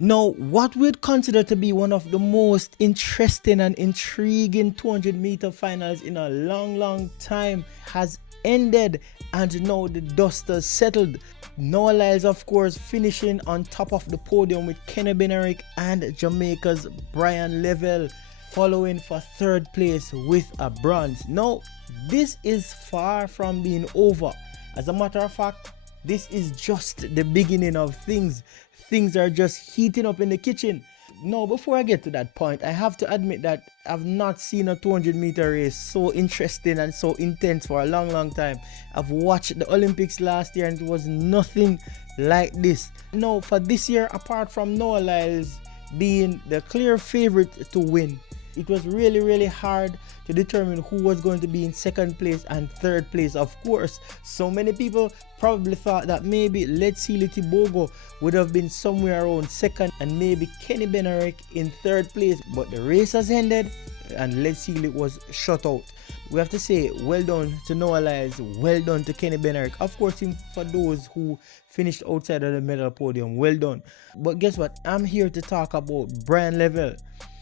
Now, what we'd consider to be one of the most interesting and intriguing 200-meter finals in a long time has ended, and now the dust has settled. Noah Lyles, of course, finishing on top of the podium with Kenny Benerick and Jamaica's Bryan Levell following for third place with a bronze. Now, this is far from being over. As a matter of fact, this is just the beginning of things. Things are just heating up in the kitchen. Now, before I get to that point, I have to admit that I've not seen a 200-meter race so interesting and so intense for a long time. I've watched the Olympics last year and it was nothing like this. Now, for this year, apart from Noah Lyles being the clear favorite to win, it was really hard to determine who was going to be in second place and third place. Of course, so many people probably thought that maybe Letsili Tibogo would have been somewhere around second and maybe Kenny Benerick in third place, but the race has ended and Letsili was shut out. We have to say well done to Noah Lyles, well done to Kenny Benerick. Of course, for those who finished outside of the medal podium, well done. But guess what? I'm here to talk about Bryan Levell.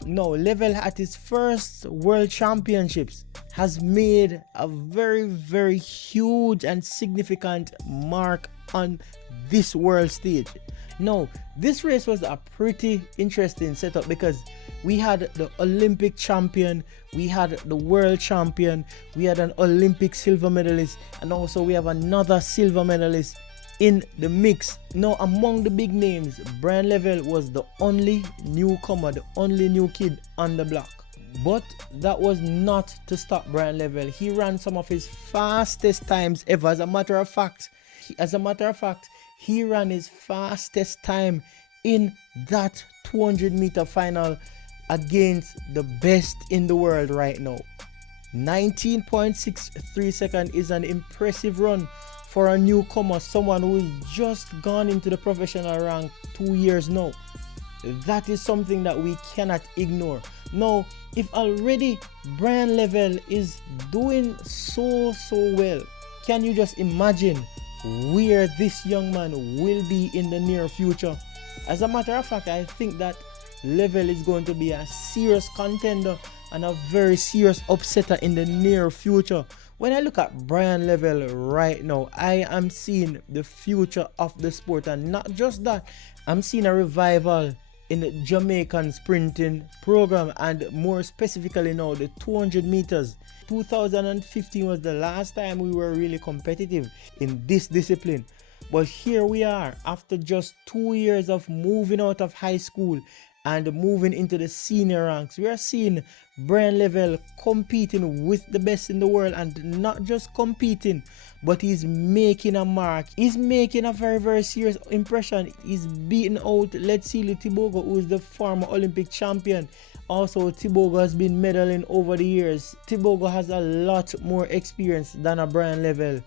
Now, Levell at his first World Championships has made a very huge and significant mark on this world stage. Now, this race was a pretty interesting setup because we had the Olympic champion, we had the world champion, we had an Olympic silver medalist, and also we have another silver medalist in the mix. Now, among the big names, Bryan Levell was the only newcomer, the only new kid on the block. But that was not to stop Bryan Levell. He ran some of his fastest times ever. As a matter of fact, he ran his fastest time in that 200-meter final against the best in the world right now. 19.63 seconds is an impressive run for a newcomer, someone who is just gone into the professional rank 2 years now. That is something that we cannot ignore. Now, if already Bryan Levell is doing so well, can you just imagine where this young man will be in the near future? As a matter of fact, I think that Levell is going to be a serious contender and a very serious upsetter in the near future. When I look at Bryan Levell right now, I am seeing the future of the sport, and not just that, I'm seeing a revival in the Jamaican sprinting program, and more specifically now the 200 meters. 2015 was the last time we were really competitive in this discipline. But here we are after just 2 years of moving out of high school and moving into the senior ranks. We are seeing Bryan Levell competing with the best in the world, and not just competing, but he's making a mark. He's making a very serious impression. He's beating out Letsili Tibogo, who is the former Olympic champion. Also, Tibogo has been medaling over the years. Tibogo has a lot more experience than a Bryan Levell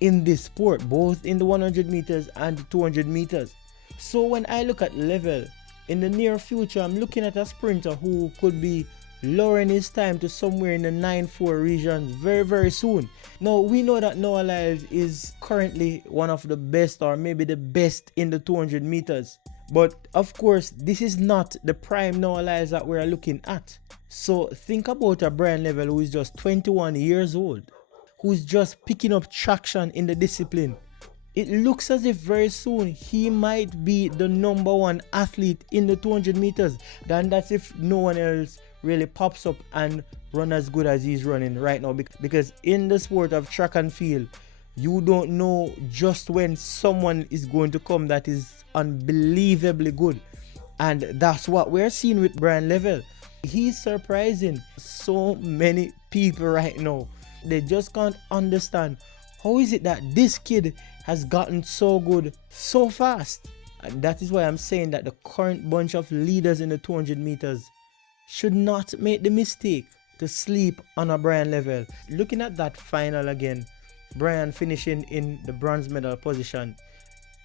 in this sport, both in the 100 meters and the 200 meters. So when I look at Levell, in the near future, I'm looking at a sprinter who could be lowering his time to somewhere in the 9.4 region very soon. Now, we know that Noah Lyles is currently one of the best, or maybe the best, in the 200 meters. But of course, this is not the prime Noah Lyles that we're looking at. So think about a Bryan Levell who is just 21 years old, who's just picking up traction in the discipline. It looks as if very soon he might be the number one athlete in the 200 meters. Then that's if no one else really pops up and run as good as he's running right now. Because in the sport of track and field, you don't know just when someone is going to come that is unbelievably good. And that's what we're seeing with Bryan Levell. He's surprising so many people right now. They just can't understand, how is it that this kid has gotten so good so fast? And that is why I'm saying that the current bunch of leaders in the 200 meters should not make the mistake to sleep on a Bryan Levell. Looking at that final again, Bryan finishing in the bronze medal position,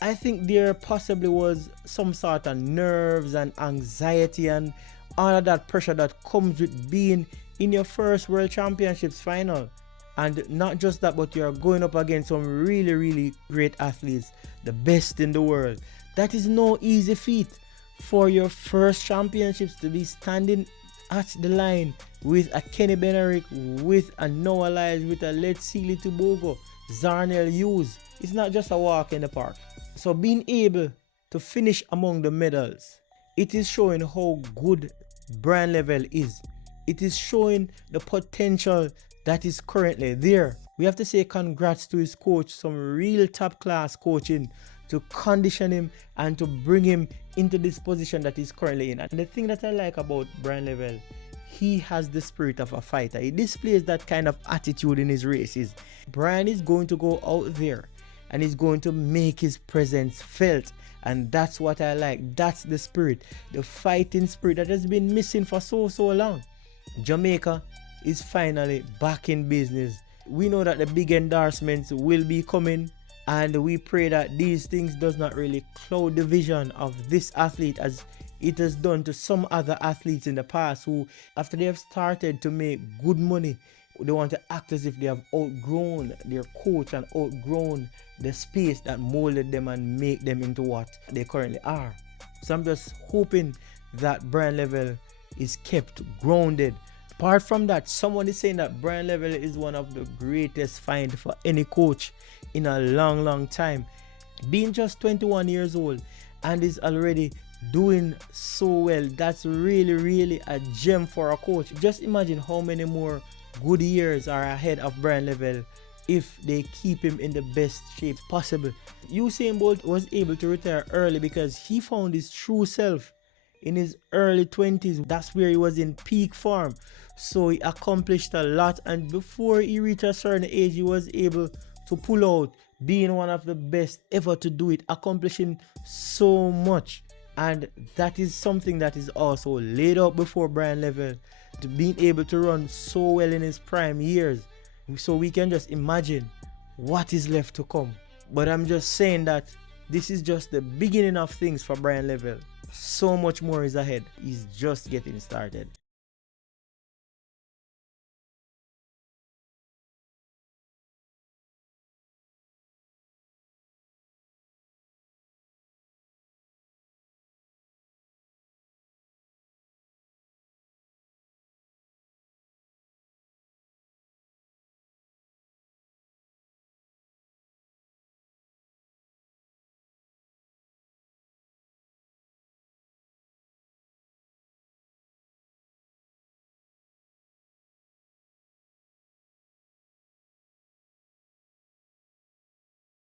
I think there possibly was some sort of nerves and anxiety and all of that pressure that comes with being in your first World Championships final. And not just that, but you're going up against some really great athletes, the best in the world. That is no easy feat. for your first championships to be standing at the line with a Kenny Benerick, with a Noah Lyles, with a Let Sealy Tubogo, Zarnell Hughes. It's not just a walk in the park. So being able to finish among the medals, it is showing how good Bryan Levell is. It is showing the potential that is currently there. We have to say congrats to his coach, some real top class coaching to condition him and to bring him into this position that he's currently in. And the thing that I like about Bryan Levell, he has the spirit of a fighter. He displays that kind of attitude in his races. Bryan is going to go out there and he's going to make his presence felt. And that's what I like. That's the spirit, the fighting spirit that has been missing for so long. Jamaica is finally back in business. We know that the big endorsements will be coming, and we pray that these things does not really cloud the vision of this athlete as it has done to some other athletes in the past who, after they have started to make good money, they want to act as if they have outgrown their coach and outgrown the space that molded them and make them into what they currently are. So I'm just hoping that Bryan Levell is kept grounded. Apart from that, someone is saying that Bryan Levell is one of the greatest find for any coach in a long time. Being just 21 years old and is already doing so well, that's really a gem for a coach. Just imagine how many more good years are ahead of Bryan Levell if they keep him in the best shape possible. Usain Bolt was able to retire early because he found his true self in his early 20s. That's where he was in peak form. So he accomplished a lot, and before he reached a certain age, he was able to pull out, being one of the best ever to do it, accomplishing so much. And that is something that is also laid out before Bryan Levell, to being able to run so well in his prime years. So we can just imagine what is left to come. But I'm just saying that this is just the beginning of things for Bryan Levell. So much more is ahead. He's just getting started.